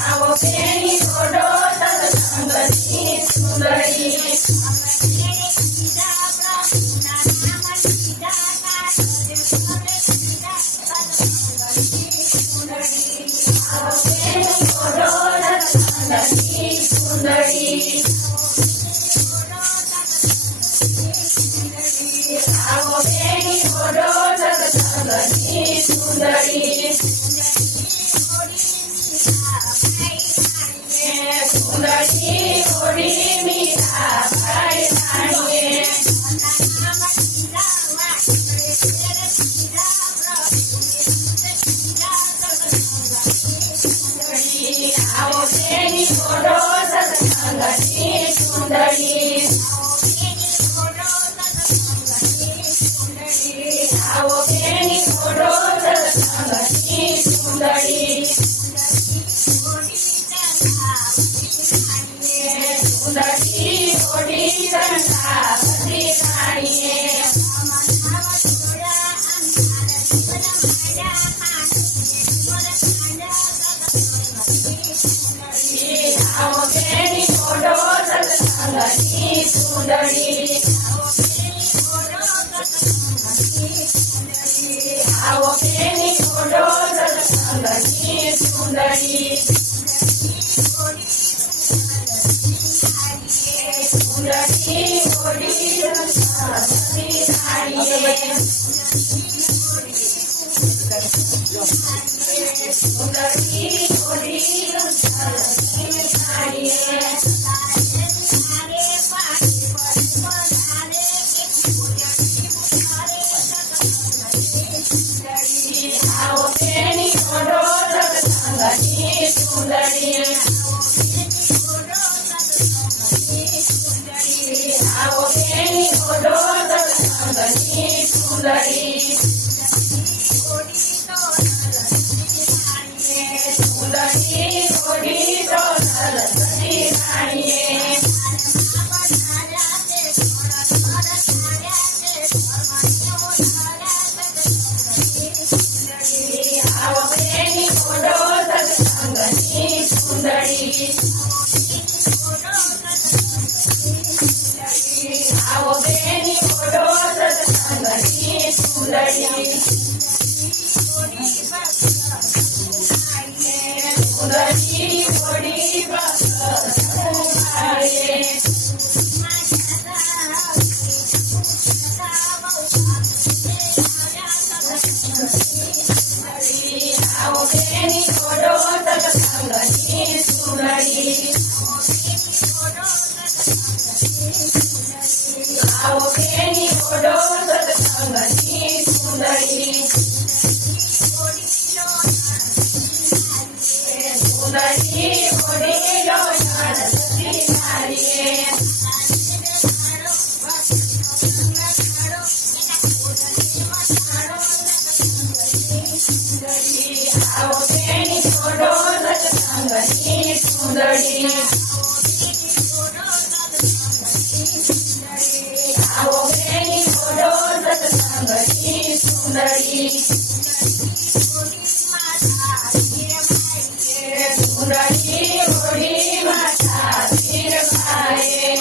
આવો બેની ઓડો સત્સંગની સુંદરી આવો બેની ઓડો સત્સંગની સુંદરી સુંદરી ઓડી મીઠા ભાઈ રાણીએ આવો બેની ઓડો સત્સંગની સુંદરી આવો બેની ઓડો સત્સંગની સુંદરી સુંદરી ઓડી કંઠા ભદ્રી રાણીએ આવો બેની ઓડો સત્સંગની સુંદરી આવો બેની ઓડો સત્સંગની સુંદરી સુંદરી ઓડી સત્સંગની રાણીએ સુંદરી ઓડી સત્સંગની રાણીએ આવો બેની ઓડો સત્સંગની સુંદરી આવો બેની ઓડો સત્સંગની સુંદરી સુંદરી ઓડી તો સરસ્વતી રાણીએ આવો બેની ઓડો સત્સંગની સુંદરી આવો બેની ઓડો સત્સંગની સુંદરી સુંદરી ઓડી ભક્તિભાવે આવો બેની ઓડો સત્સંગની સુંદરી આવો બેની ઓડો સત્સંગની સુંદરી સુંદરી ઓડી લો સરસ્વતી નારીએ આવો બેની ઓડો સત્સંગની સુંદરી આવો બેની ઓડો સત્સંગની સુંદરી સુંદરી ઓડી માતા ધીરભાએ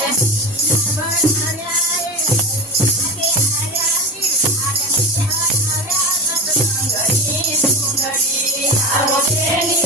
આવો બેની